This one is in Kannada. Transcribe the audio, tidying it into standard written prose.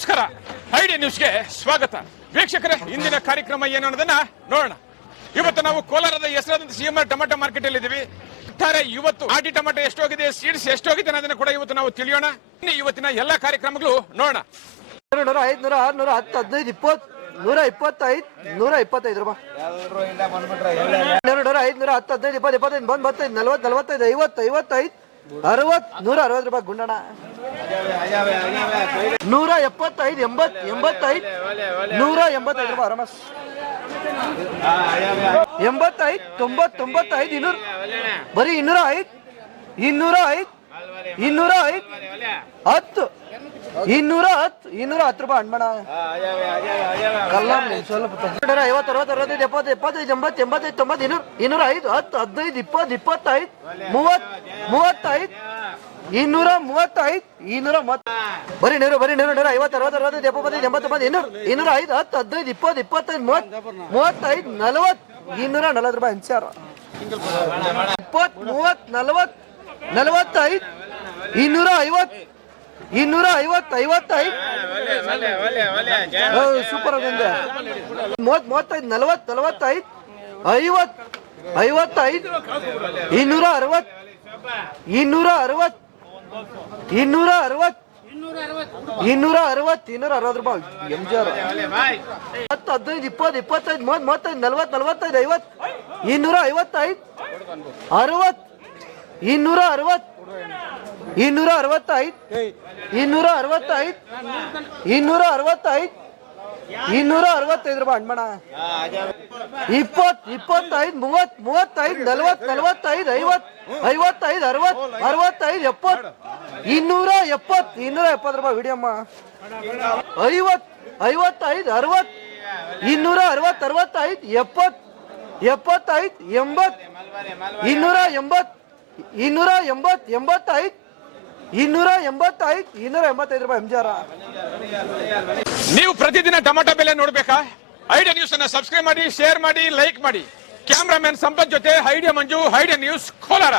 ನಮಸ್ಕಾರ. ಐಡಿ ನ್ಯೂಸ್ಗೆ ಸ್ವಾಗತ. ವೀಕ್ಷಕರೇ, ಇಂದಿನ ಕಾರ್ಯಕ್ರಮ ಏನು ಅನ್ನೋದನ್ನ ನೋಡೋಣ. ಇವತ್ತು ನಾವು ಕೋಲಾರದ ಹೆಸರಾದಂತ ಸಿಎಂಆರ್ ಟೊಮೆಟೊ ಮಾರ್ಕೆಟ್ ಅಲ್ಲಿ ಇದ್ದೀವಿ. ಒಟ್ಟಾರೆ ಇವತ್ತು ಆಟಿ ಟೊಮೆಟೊ ಎಷ್ಟೋಗಿದೆ, ಸೀಡ್ಸ್ ಎಷ್ಟೋಗಿದೆ ಅನ್ನೋದನ್ನ ಕೂಡ ಇವತ್ತು ನಾವು ತಿಳಿಯೋಣ. ಇವತ್ತಿನ ಎಲ್ಲಾ ಕಾರ್ಯಕ್ರಮಗಳು ನೋಡೋಣ. 500, 600, 10, 15, 20, 125, 125 ರೂಪಾಯಿ. 200, 500, 10, 15, 20, 25, 35, 40, 45, 50, 55, 60, 160 ರೂಪಾಯಿ ಗುಂಡಣ್ಣ. 175, 80, 85, 185 ರೂಪಾಯಿ ಆರಾಮಸ್. 85, 90, 95, 200 ಬರೀ 205, 205, 205, 10, 210, 210 ರೂಪಾಯಿ ಹಣ್ಮಣ. ಕಲ್ಲಮ್ಮ ಸ್ವಲ್ಪ 50, 60, 65, 70, 75, 80, 85, 90, 200, 205, 10, 15, 20, 25, 30, 35, 235, 230 ಬರೀ 100, ಬರೀ 100, 150, 60, 65, 70, 80, 200, 205, 10, 15, 20, 25, 30, 35, 40, 240 ರೂಪಾಯಿ ಹಂಚಾರ. 20, 30, 40, 45, 250, 250, 55 ಸೂಪರ್ ಆಗಿದೆ. 30, 35, 40, 45, 50, 55, 260, 260, 260, 260 ರೂಪಾಯಿ ಎಂಜಿಆರ್. 10, 15, 20, 25, 30, 35, 40, 45, 50, 255, 60, 260, 265, 265, 265, 265 ರೂಪಾಯಿ ಹಣ್ಮಣ. 20, 25, 30, 35, 40, 45, 50, 55, 60, 65, 70, 270, 270 ರೂಪಾಯಿ ವಿಡಿಯಮ್ಮ. 50, 55, 60, 260, 65, 70, 75, 80, 280, 280, 85, 285, 285 ರೂಪಾಯಿ ಎಂಜಿಆರ್. ನೀವು ಪ್ರತಿದಿನ ಟೊಮೆಟೊ ಬೆಲೆ ನೋಡ್ಬೇಕಾ? ಐಡಿಯಾ ನ್ಯೂಸ್ ಅನ್ನ ಸಬ್ಸ್ಕ್ರೈಬ್ ಮಾಡಿ, ಶೇರ್ ಮಾಡಿ, ಲೈಕ್ ಮಾಡಿ. ಕ್ಯಾಮ್ರಾಮನ್ ಸಂಪತ್ ಜೊತೆ ಐಡಿಯಾ ಮಂಜು, ಐಡಿಯಾ ನ್ಯೂಸ್ ಕೋಲಾರ.